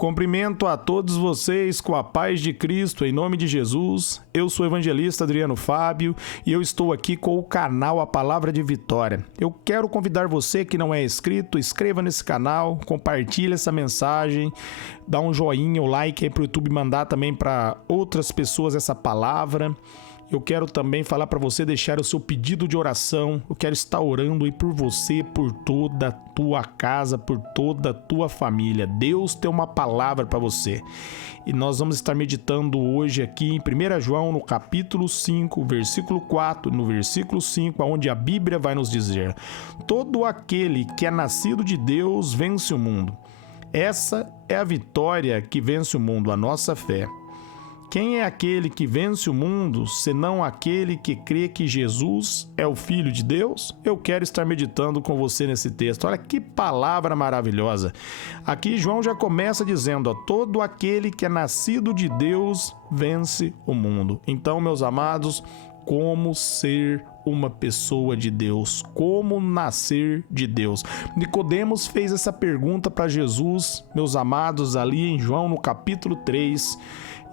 Cumprimento a todos vocês com a paz de Cristo, em nome de Jesus. Eu sou o evangelista Adriano Fábio e eu estou aqui com o canal A Palavra de Vitória. Eu quero convidar você que não é inscrito, inscreva nesse canal, compartilhe essa mensagem, dá um joinha, um like aí para o YouTube mandar também para outras pessoas essa palavra. Eu quero também falar para você deixar o seu pedido de oração. Eu quero estar orando aí por você, por toda a tua casa, por toda a tua família. Deus tem uma palavra para você. E nós vamos estar meditando hoje aqui em 1 João, no capítulo 5, versículo 4, no versículo 5, onde a Bíblia vai nos dizer: todo aquele que é nascido de Deus vence o mundo. Essa é a vitória que vence o mundo, a nossa fé. Quem é aquele que vence o mundo, senão aquele que crê que Jesus é o Filho de Deus? Eu quero estar meditando com você nesse texto. Olha que palavra maravilhosa. Aqui João já começa dizendo, todo aquele que é nascido de Deus vence o mundo. Então, meus amados, como ser uma pessoa de Deus? Como nascer de Deus? Nicodemos fez essa pergunta para Jesus, meus amados, ali em João no capítulo 3,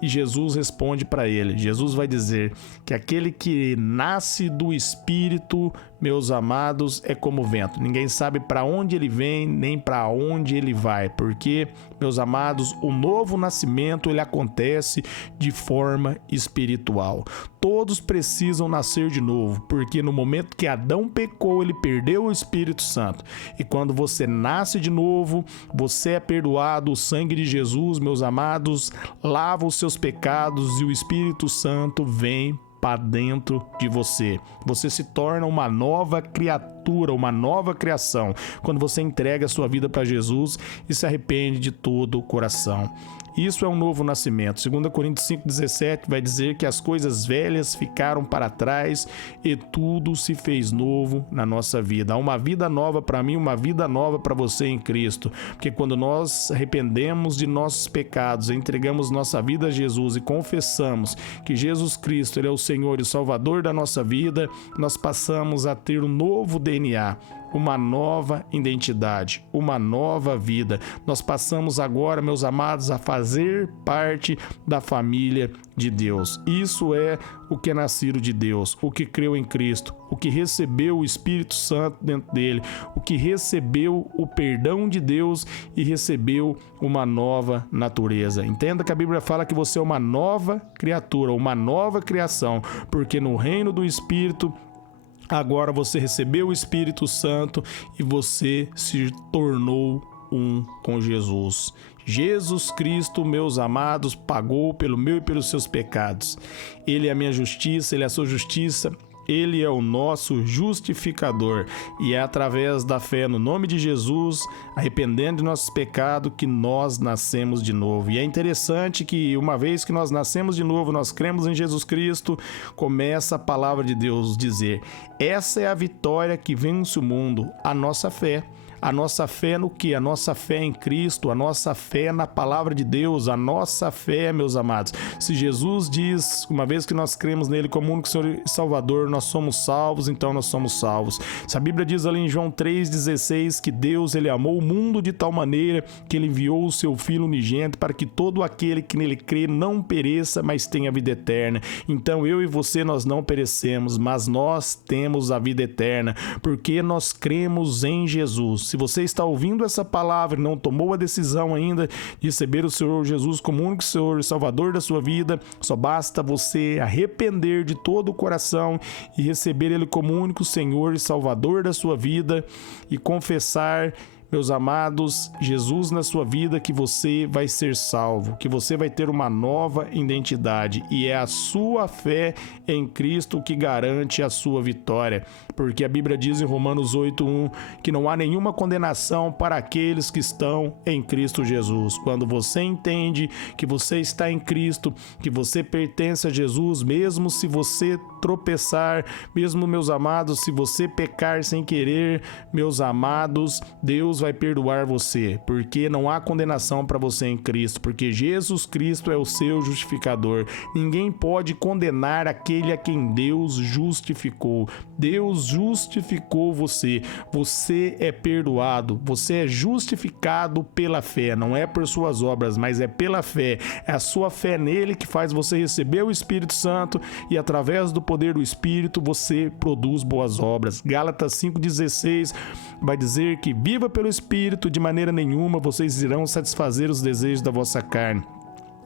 e Jesus responde para ele. Jesus vai dizer que aquele que nasce do Espírito, meus amados, é como o vento. Ninguém sabe para onde ele vem, nem para onde ele vai, porque, meus amados, o novo nascimento ele acontece de forma espiritual. Todos precisam nascer de novo, porque no momento que Adão pecou, ele perdeu o Espírito Santo. E quando você nasce de novo, você é perdoado. O sangue de Jesus, meus amados, lava os seus pecados e o Espírito Santo vem para dentro de você. Você se torna uma nova criatura, uma nova criação, quando você entrega a sua vida para Jesus e se arrepende de todo o coração. Isso é um novo nascimento. 2 Coríntios 5,17 vai dizer que as coisas velhas ficaram para trás e tudo se fez novo na nossa vida. Há uma vida nova para mim, uma vida nova para você em Cristo. Porque quando nós arrependemos de nossos pecados, entregamos nossa vida a Jesus e confessamos que Jesus Cristo ele é o Senhor e o Salvador da nossa vida, nós passamos a ter um novo DNA. Uma nova identidade, uma nova vida. Nós passamos agora, meus amados, a fazer parte da família de Deus. Isso é o que é nascido de Deus, o que creu em Cristo, o que recebeu o Espírito Santo dentro dele, o que recebeu o perdão de Deus e recebeu uma nova natureza. Entenda que a Bíblia fala que você é uma nova criatura, uma nova criação, porque no reino do Espírito agora você recebeu o Espírito Santo e você se tornou um com Jesus. Jesus Cristo, meus amados, pagou pelo meu e pelos seus pecados. Ele é a minha justiça, Ele é a sua justiça. Ele é o nosso justificador e é através da fé no nome de Jesus, arrependendo de nossos pecados, que nós nascemos de novo. E é interessante que uma vez que nós nascemos de novo, nós cremos em Jesus Cristo, começa a palavra de Deus dizer: essa é a vitória que vence o mundo, a nossa fé. A nossa fé no que? A nossa fé em Cristo, a nossa fé na palavra de Deus, a nossa fé, meus amados. Se Jesus diz, uma vez que nós cremos nele como único Senhor e Salvador, nós somos salvos, então nós somos salvos. Se a Bíblia diz ali em João 3,16 que Deus ele amou o mundo de tal maneira que ele enviou o seu Filho unigênito para que todo aquele que nele crê não pereça, mas tenha vida eterna. Então eu e você, nós não perecemos, mas nós temos a vida eterna, porque nós cremos em Jesus. Se você está ouvindo essa palavra e não tomou a decisão ainda de receber o Senhor Jesus como único Senhor e Salvador da sua vida, só basta você arrepender de todo o coração e receber Ele como único Senhor e Salvador da sua vida e confessar, meus amados, Jesus na sua vida, que você vai ser salvo, que você vai ter uma nova identidade e é a sua fé em Cristo que garante a sua vitória, porque a Bíblia diz em Romanos 8:1 que não há nenhuma condenação para aqueles que estão em Cristo Jesus. Quando você entende que você está em Cristo, que você pertence a Jesus, mesmo se você tropeçar, mesmo, meus amados, se você pecar sem querer, meus amados, Deus vai perdoar você, porque não há condenação para você em Cristo, porque Jesus Cristo é o seu justificador. Ninguém pode condenar aquele a quem Deus justificou. Deus justificou você. Você é perdoado, você é justificado pela fé, não é por suas obras, mas é pela fé. É a sua fé nele que faz você receber o Espírito Santo e através do poder do Espírito você produz boas obras. Gálatas 5,16 vai dizer que viva pelo Espírito, de maneira nenhuma vocês irão satisfazer os desejos da vossa carne.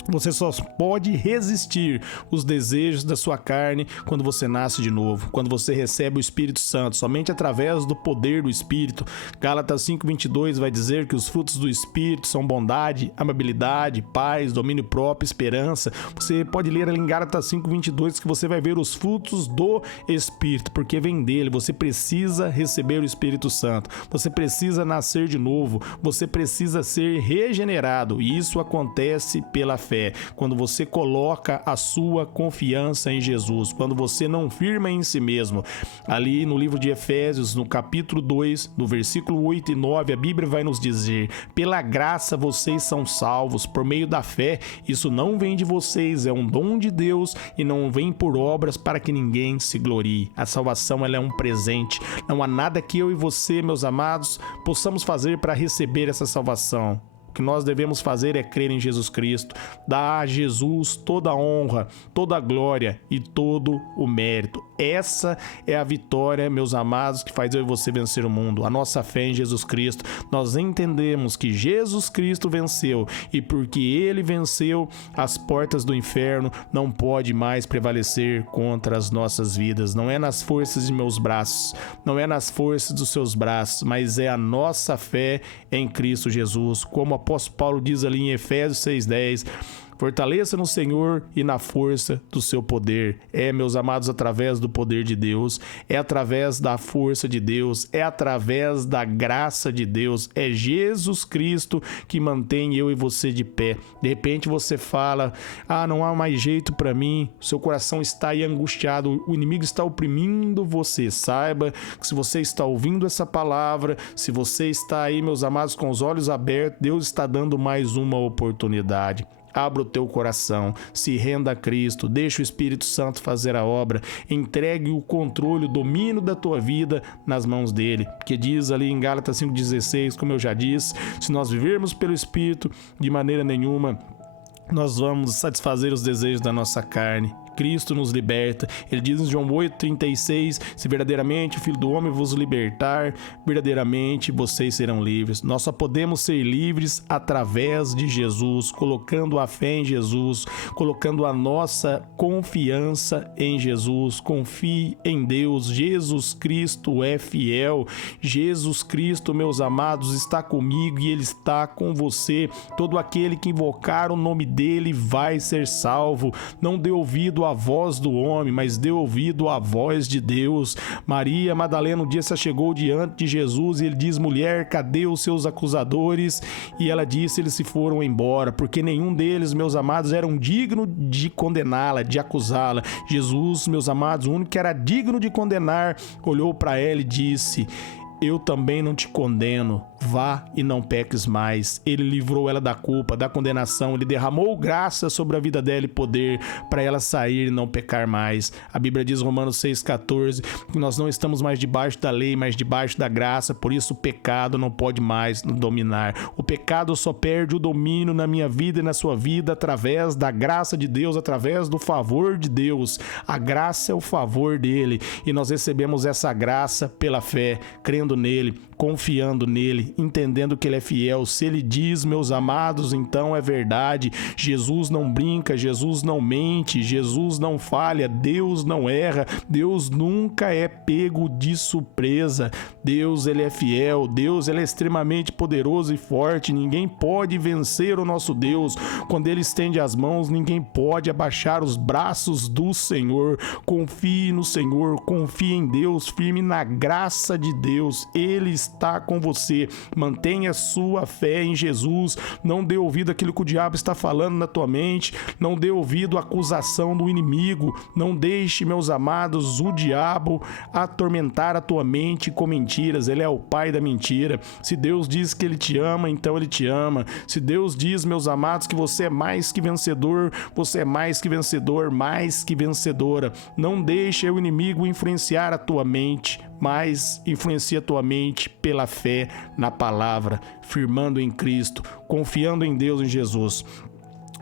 Você só pode resistir os desejos da sua carne quando você nasce de novo, quando você recebe o Espírito Santo, somente através do poder do Espírito. Gálatas 5,22 vai dizer que os frutos do Espírito são bondade, amabilidade, paz, domínio próprio, esperança. Você pode ler ali em Gálatas 5,22 que você vai ver os frutos do Espírito, porque vem dele. Você precisa receber o Espírito Santo, você precisa nascer de novo, você precisa ser regenerado, e isso acontece pela fé. Quando você coloca a sua confiança em Jesus, quando você não firma em si mesmo. Ali no livro de Efésios, no capítulo 2, no versículo 8 e 9, a Bíblia vai nos dizer: pela graça vocês são salvos por meio da fé. Isso não vem de vocês, é um dom de Deus e não vem por obras para que ninguém se glorie. A salvação, ela é um presente. Não há nada que eu e você, meus amados, possamos fazer para receber essa salvação. O que nós devemos fazer é crer em Jesus Cristo, dar a Jesus toda a honra, toda a glória e todo o mérito. Essa é a vitória, meus amados, que faz eu e você vencer o mundo. A nossa fé em Jesus Cristo. Nós entendemos que Jesus Cristo venceu, e porque ele venceu, as portas do inferno não pode mais prevalecer contra as nossas vidas. Não é nas forças de meus braços, não é nas forças dos seus braços, mas é a nossa fé em Cristo Jesus. Como o apóstolo Paulo diz ali em Efésios 6,10, fortaleça no Senhor e na força do seu poder. É, meus amados, através do poder de Deus, é através da força de Deus, é através da graça de Deus. É Jesus Cristo que mantém eu e você de pé. De repente você fala: não há mais jeito para mim, seu coração está aí angustiado, o inimigo está oprimindo você. Saiba que se você está ouvindo essa palavra, se você está aí, meus amados, com os olhos abertos, Deus está dando mais uma oportunidade. Abra o teu coração, se renda a Cristo, deixa o Espírito Santo fazer a obra, entregue o controle, o domínio da tua vida nas mãos dele, porque diz ali em Gálatas 5,16, como eu já disse, se nós vivermos pelo Espírito, de maneira nenhuma nós vamos satisfazer os desejos da nossa carne. Cristo nos liberta. Ele diz em João 8,36, se verdadeiramente o Filho do Homem vos libertar, verdadeiramente vocês serão livres. Nós só podemos ser livres através de Jesus, colocando a fé em Jesus, colocando a nossa confiança em Jesus. Confie em Deus. Jesus Cristo é fiel. Jesus Cristo, meus amados, está comigo e Ele está com você. Todo aquele que invocar o nome dele vai ser salvo. Não dê ouvido à voz do homem, mas dê ouvido à voz de Deus. Maria Madalena um dia se chegou diante de Jesus e ele diz: mulher, cadê os seus acusadores? E ela disse: eles se foram embora, porque nenhum deles, meus amados, eram digno de condená-la, de acusá-la. Jesus, meus amados, o único que era digno de condenar, olhou para ela e disse: eu também não te condeno, vá e não peques mais. Ele livrou ela da culpa, da condenação, ele derramou graça sobre a vida dela e poder para ela sair e não pecar mais. A Bíblia diz, Romanos 6,14, que nós não estamos mais debaixo da lei, mas debaixo da graça, por isso o pecado não pode mais nos dominar. O pecado só perde o domínio na minha vida e na sua vida através da graça de Deus, através do favor de Deus. A graça é o favor dele e nós recebemos essa graça pela fé, crendo nele, confiando nele, entendendo que ele é fiel. Se ele diz, meus amados, então é verdade. Jesus não brinca, Jesus não mente, Jesus não falha, Deus não erra, Deus nunca é pego de surpresa. Deus, ele é fiel, Deus, ele é extremamente poderoso e forte. Ninguém pode vencer o nosso Deus. Quando ele estende as mãos, ninguém pode abaixar os braços do Senhor. Confie no Senhor, confie em Deus, firme na graça de Deus. Ele está com você. Mantenha sua fé em Jesus. Não dê ouvido àquilo que o diabo está falando na tua mente. Não dê ouvido à acusação do inimigo. Não deixe, meus amados, o diabo atormentar a tua mente com mentiras. Ele é o pai da mentira. Se Deus diz que ele te ama, então ele te ama. Se Deus diz, meus amados, que você é mais que vencedor, você é mais que vencedor, mais que vencedora. Não deixe o inimigo influenciar a tua mente, mas influencia a tua mente pela fé na palavra, firmando em Cristo, confiando em Deus, em Jesus.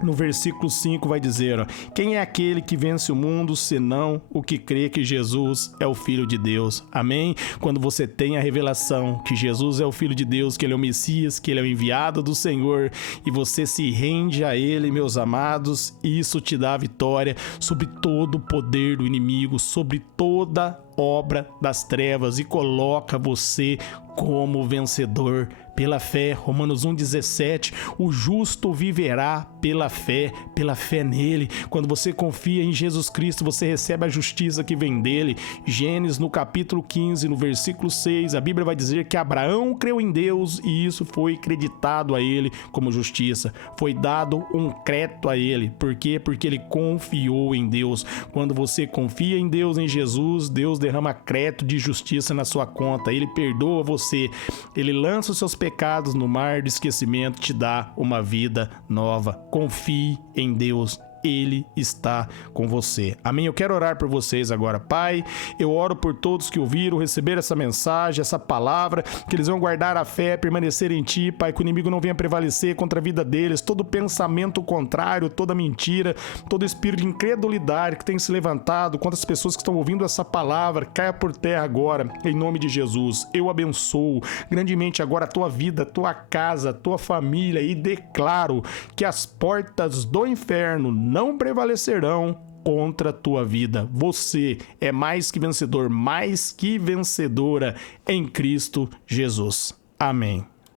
No versículo 5 vai dizer, ó, quem é aquele que vence o mundo, senão o que crê que Jesus é o Filho de Deus? Amém? Quando você tem a revelação que Jesus é o Filho de Deus, que Ele é o Messias, que Ele é o enviado do Senhor, e você se rende a Ele, meus amados, isso te dá a vitória sobre todo o poder do inimigo, sobre toda obra das trevas, e coloca você como vencedor pela fé. Romanos 1,17, o justo viverá pela fé nele. Quando você confia em Jesus Cristo, você recebe a justiça que vem dele. Gênesis, no capítulo 15, no versículo 6, a Bíblia vai dizer que Abraão creu em Deus e isso foi creditado a ele como justiça. Foi dado um crédito a ele. Por quê? Porque ele confiou em Deus. Quando você confia em Deus, em Jesus, Deus derrama crédito de justiça na sua conta. Ele perdoa você. Ele lança os seus pecados no mar do esquecimento, te dá uma vida nova. Confie em Deus. Ele está com você. Amém? Eu quero orar por vocês agora. Pai, eu oro por todos que ouviram, receberam essa mensagem, essa palavra, que eles vão guardar a fé, permanecer em Ti, Pai, que o inimigo não venha prevalecer contra a vida deles, todo pensamento contrário, toda mentira, todo espírito de incredulidade que tem se levantado contra as pessoas que estão ouvindo essa palavra, caia por terra agora, em nome de Jesus. Eu abençoo grandemente agora a tua vida, a tua casa, a tua família e declaro que as portas do inferno não prevalecerão contra a tua vida. Você é mais que vencedor, mais que vencedora em Cristo Jesus. Amém.